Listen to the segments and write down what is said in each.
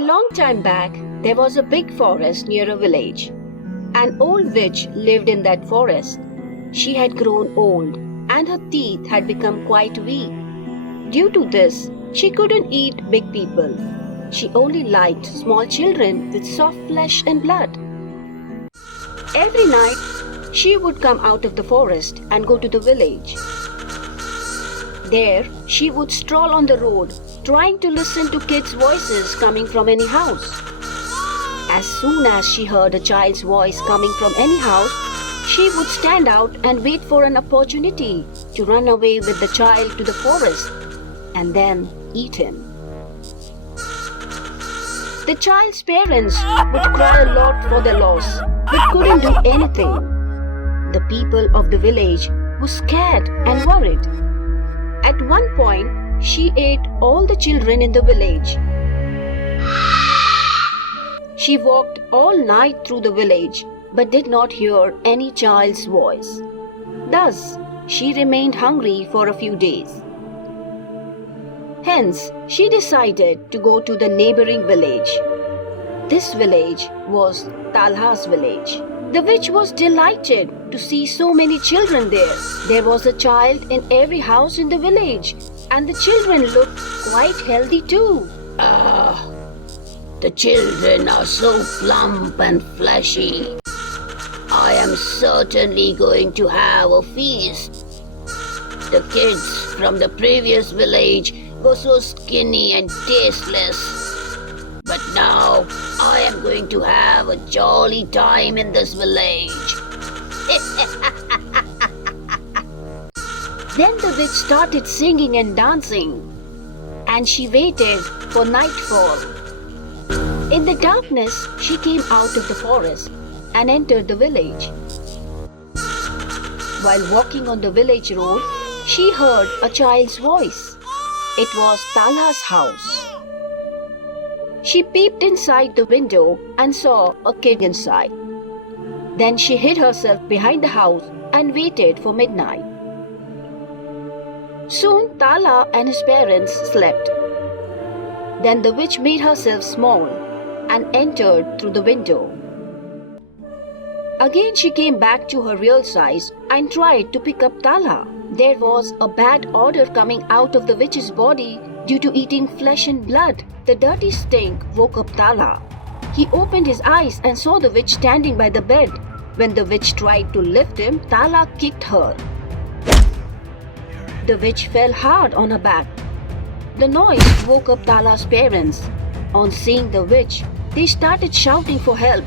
A long time back, there was a big forest near a village. An old witch lived in that forest. She had grown old and her teeth had become quite weak. Due to this, she couldn't eat big people. She only liked small children with soft flesh and blood. Every night, she would come out of the forest and go to the village. There, she would stroll on the road, trying to listen to kids' voices coming from any house. As soon as she heard a child's voice coming from any house, she would stand out and wait for an opportunity to run away with the child to the forest and then eat him. The child's parents would cry a lot for their loss, but couldn't do anything. The people of the village were scared and worried. At one point, she ate all the children in the village. She walked all night through the village but did not hear any child's voice. Thus, she remained hungry for a few days. Hence, she decided to go to the neighboring village. This village was Talha's village. The witch was delighted to see so many children there. There was a child in every house in the village, and the children looked quite healthy too. The children are so plump and fleshy. I am certainly going to have a feast. The kids from the previous village were so skinny and tasteless. But now I am going to have a jolly time in this village. Then the witch started singing and dancing, and she waited for nightfall. In the darkness, she came out of the forest and entered the village. While walking on the village road, she heard a child's voice. It was Talha's house. She peeped inside the window and saw a kid inside. Then she hid herself behind the house and waited for midnight. Soon Talha and his parents slept. Then the witch made herself small and entered through the window. Again she came back to her real size and tried to pick up Talha. There was a bad odor coming out of the witch's body due to eating flesh and blood. The dirty stink woke up Talha. He opened his eyes and saw the witch standing by the bed. When the witch tried to lift him, Talha kicked her. The witch fell hard on her back. The noise woke up Talha's parents. On seeing the witch, they started shouting for help.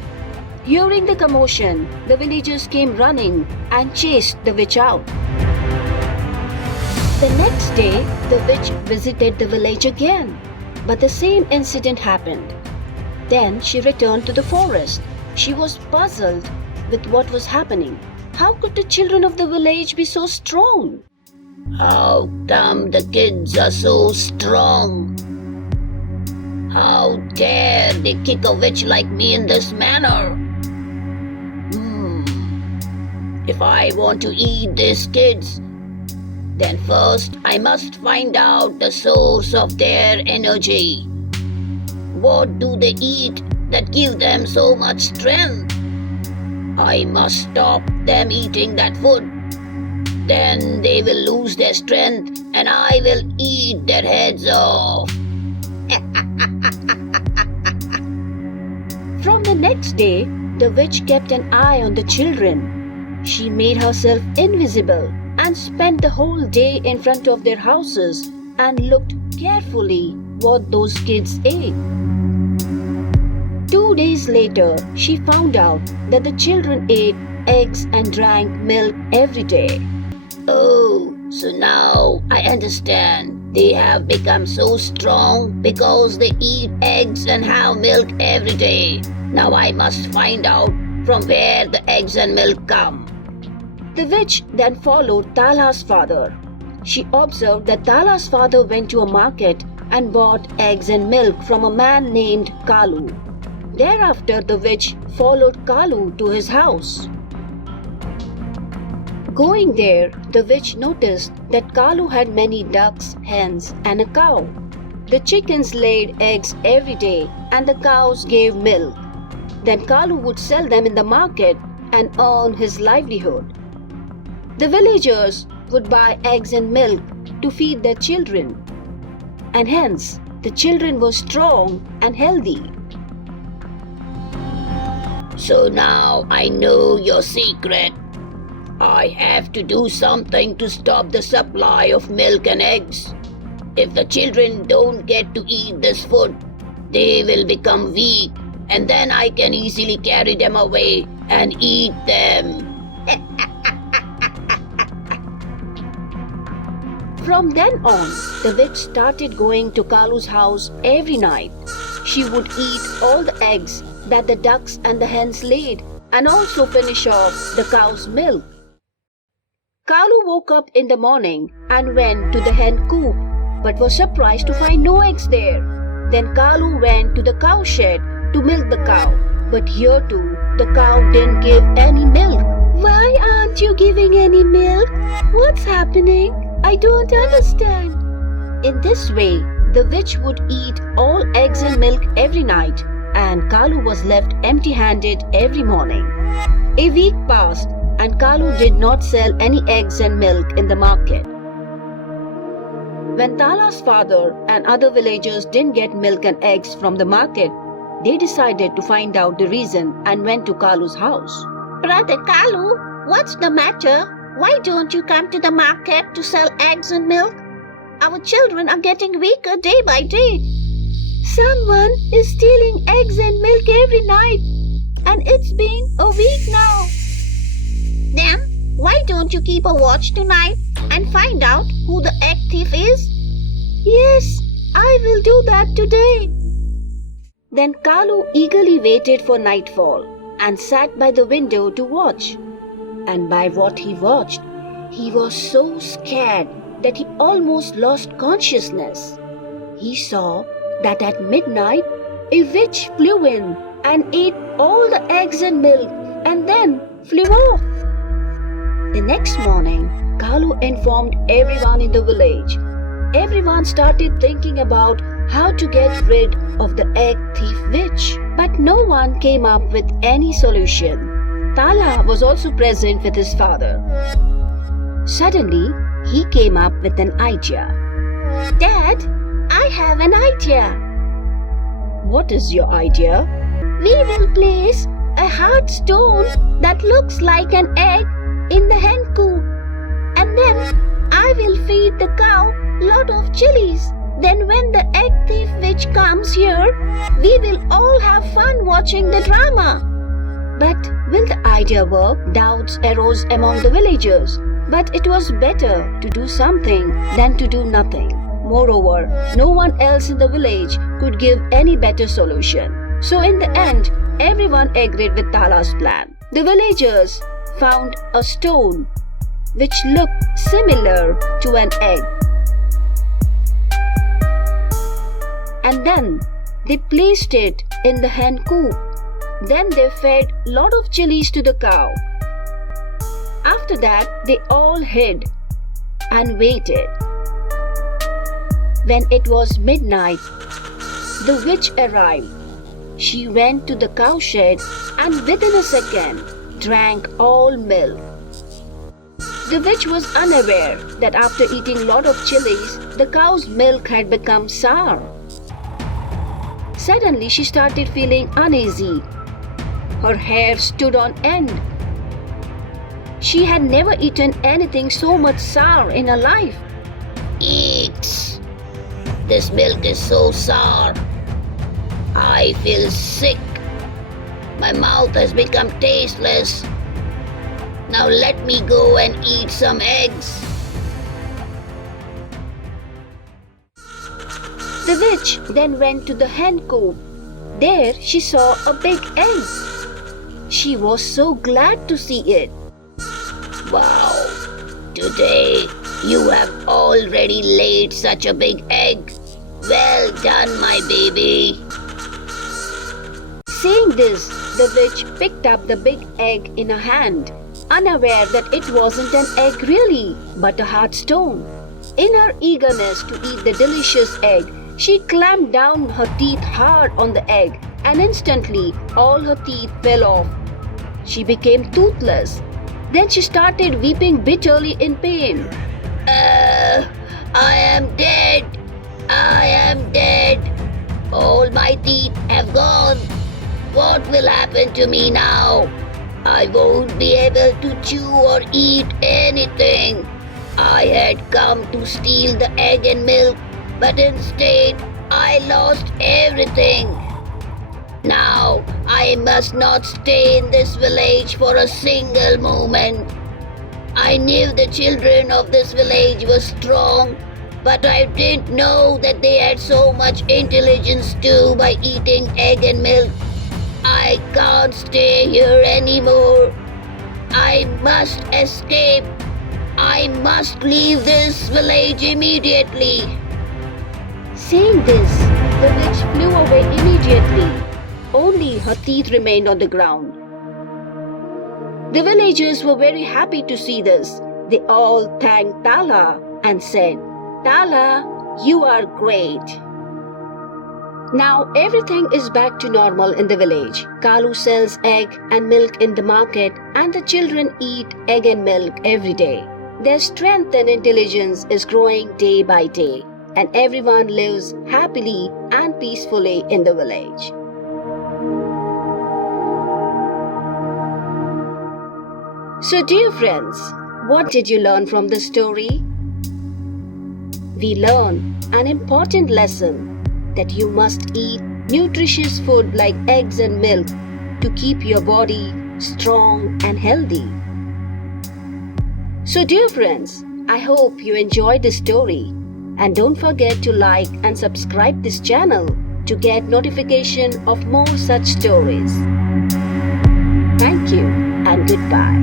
Hearing the commotion, the villagers came running and chased the witch out. The next day, the witch visited the village again, but the same incident happened. Then she returned to the forest. She was puzzled with what was happening. How could the children of the village be so strong? How come the kids are so strong? How dare they kick a witch like me in this manner? If I want to eat these kids, then first I must find out the source of their energy. What do they eat that gives them so much strength? I must stop them eating that food. Then they will lose their strength and I will eat their heads off. From the next day, the witch kept an eye on the children. She made herself invisible and spent the whole day in front of their houses and looked carefully what those kids ate. 2 days later, she found out that the children ate eggs and drank milk every day. Oh, so now I understand. They have become so strong because they eat eggs and have milk every day. Now I must find out from where the eggs and milk come. The witch then followed Talha's father. She observed that Talha's father went to a market and bought eggs and milk from a man named Kalu. Thereafter, the witch followed Kalu to his house. Going there, the witch noticed that Kalu had many ducks, hens, and a cow. The chickens laid eggs every day and the cows gave milk. Then Kalu would sell them in the market and earn his livelihood. The villagers would buy eggs and milk to feed their children, and hence the children were strong and healthy. So now I know your secret. I have to do something to stop the supply of milk and eggs. If the children don't get to eat this food, they will become weak, and then I can easily carry them away and eat them. From then on, the witch started going to Kalu's house every night. She would eat all the eggs that the ducks and the hens laid and also finish off the cow's milk. Kalu woke up in the morning and went to the hen coop, but was surprised to find no eggs there. Then Kalu went to the cow shed to milk the cow, but here too the cow didn't give any milk. Why aren't you giving any milk? What's happening? I don't understand. In this way, the witch would eat all eggs and milk every night, and Kalu was left empty-handed every morning. A week passed, and Kalu did not sell any eggs and milk in the market. When Talha's father and other villagers didn't get milk and eggs from the market, they decided to find out the reason and went to Kalu's house. Brother Kalu, what's the matter? Why don't you come to the market to sell eggs and milk? Our children are getting weaker day by day. Someone is stealing eggs and milk every night, and it's been a week now. Then, why don't you keep a watch tonight and find out who the egg thief is? Yes, I will do that today. Then Kalu eagerly waited for nightfall and sat by the window to watch. And by what he watched, he was so scared that he almost lost consciousness. He saw that at midnight, a witch flew in and ate all the eggs and milk and then flew off. The next morning, Kalu informed everyone in the village. Everyone started thinking about how to get rid of the egg thief witch, but no one came up with any solution. Talha was also present with his father. Suddenly, he came up with an idea. Dad, I have an idea. What is your idea? We will place a hard stone that looks like an egg in the hen coop. And then I will feed the cow lot of chilies. Then when the egg thief witch comes here, we will all have fun watching the drama. But will the idea work? Doubts arose among the villagers. But it was better to do something than to do nothing. Moreover, no one else in the village could give any better solution. So in the end, everyone agreed with Talha's plan. The villagers found a stone which looked similar to an egg. And then they placed it in the hen coop. Then they fed lot of chilies to the cow. After that, they all hid and waited. When it was midnight, the witch arrived. She went to the cow shed and within a second drank all milk. The witch was unaware that after eating lot of chilies, the cow's milk had become sour. Suddenly, she started feeling uneasy. Her hair stood on end. She had never eaten anything so much sour in her life. Eeks! This milk is so sour. I feel sick. My mouth has become tasteless. Now let me go and eat some eggs. The witch then went to the hen coop. There she saw a big egg. She was so glad to see it. Wow! Today you have already laid such a big egg. Well done, my baby. Saying this, the witch picked up the big egg in her hand, unaware that it wasn't an egg really, but a hard stone. In her eagerness to eat the delicious egg, She clamped down her teeth hard on the egg, and instantly all her teeth fell off. She became toothless. Then she started weeping bitterly in pain. I am dead. I am dead. All my teeth have gone. What will happen to me now? I won't be able to chew or eat anything. I had come to steal the egg and milk, but instead I lost everything. Now I must not stay in this village for a single moment. I knew the children of this village were strong, but I didn't know that they had so much intelligence too by eating egg and milk. I can't stay here anymore. I must escape. I must leave this village immediately. Saying this, the witch flew away immediately. Only her teeth remained on the ground. The villagers were very happy to see this. They all thanked Talha and said, "Talha, you are great." Now everything is back to normal in the village. Kalu sells egg and milk in the market, and the children eat egg and milk every day. Their strength and intelligence is growing day by day, and everyone lives happily and peacefully in the village. So, dear friends, what did you learn from this story? We learn an important lesson that you must eat nutritious food like eggs and milk to keep your body strong and healthy. So, dear friends, I hope you enjoyed this story, and don't forget to like and subscribe this channel to get notification of more such stories. Thank you and goodbye.